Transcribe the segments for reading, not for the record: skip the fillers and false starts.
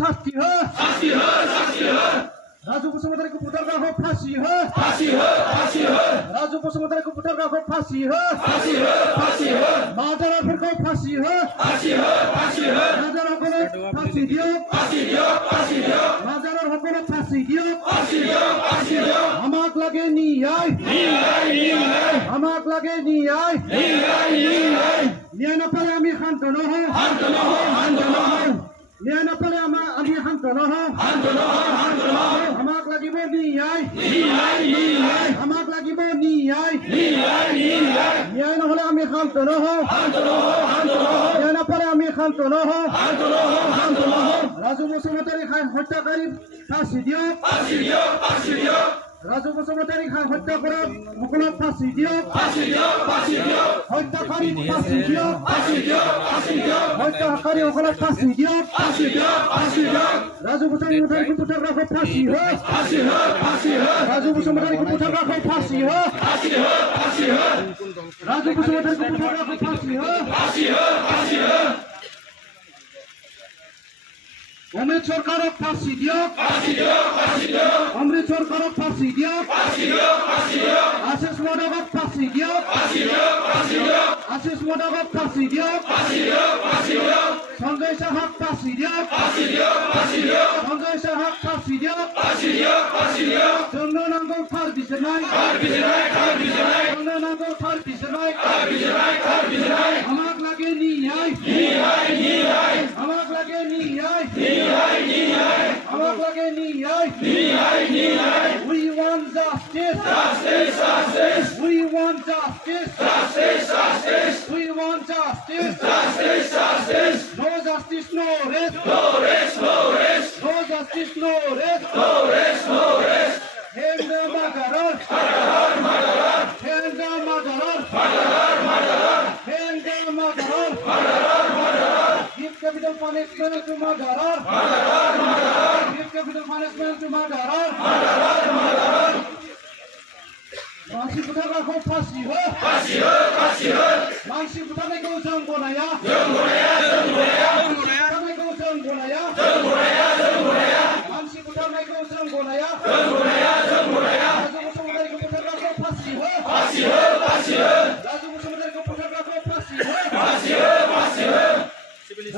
শাস্তি হয় রাজু বসুমতারীকে পুনর্বাহ ফাঁসি হয় রাজু বসুমতারীকে পুনর্বাহ ফাঁসি হয় মাদারাফেরকেও ফাঁসি হয় মাদার সকলে ফাঁসি দিও মাদারের সকলে ফাঁসি দিও আমাক লাগে নিয়াই আমাক লাগে নিয়াই নিয়াই নাপালে আমি শান্ত নহওঁ নিয়াই নাপালে আমি শান্ত নহওঁ আমাক লাগিব নিয়াই আমাক লাগিব নিয়াই নিয়াই নহলে আমি শান্ত নহওঁ নিয়াই নাপালে আমি শান্ত নহওঁ ৰাজু বসুমতাৰী হত্যাকাৰী ফাঁসি দিয়ক রাজু বসুমতারী হত্যা করে সকলক ফাঁসি দিয়ক হত্যাকারী ফাঁসি দিয়ক হত্যাকারী সকলক ফাঁসি দিয়ক রাজু বসুমতারীকে পুনর্বাহ ফাঁসি হয় রাজু বসুমতারীকে পুনর্বাহ ফাঁসি হয় রাজু বসুমতারীকে পুনর্বাহ ফাঁসি হয় অমৃত সরকারক ফাঁসি দিয়ক অমৃত সরকারক ফাঁসি দিয়ক আশিস মোদকক ফাঁসি দিয়ক আশিস মোদকক ফাঁসি দিয়ক সঞ্জয় শাহক ফাঁসি দিয়ক সঞ্জয় শাহক ফাঁসি দিয়ক চন্দ্রনাঙ্গল ফার দিছে নাই চন্দ্রনাঙ্গল ফার দিছে নাই আমাক লাগে নিয়াই আমাক লাগে নিয়াই আমাক লাগে নিয়াই we want justice we want justice we want justice no justice no rest no justice no rest hand the murderer hand the murderer hand the murderer give capital punishment to murderer give capital punishment to murderer मानसि बुथारग्राखौ फासि हो मानसि बुथारनायखौ जों गनाया बुथारनायखौ जों गनाया मानसि बुथारनायखौ जों गनाया राजु बसुमतारीखौ बुथारग्राखौ फासि हो राजु बसुमतारीखौ बुथारग्राखौ फासि हो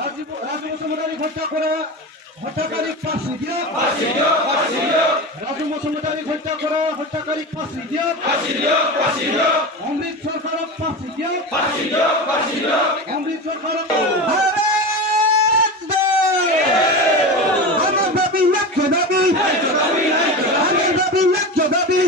राजु बसुमतारी हत्या करे হত্যাকারী ফাঁসি দিয়ক রাজু বসুমতারী হত্যা করে হত্যাকারী ফাঁসি দিয়ক অমৃত সরকারক ফাঁসি দিয়ক অমৃত সরকারক আমার দাবি ন্যায্য দাবি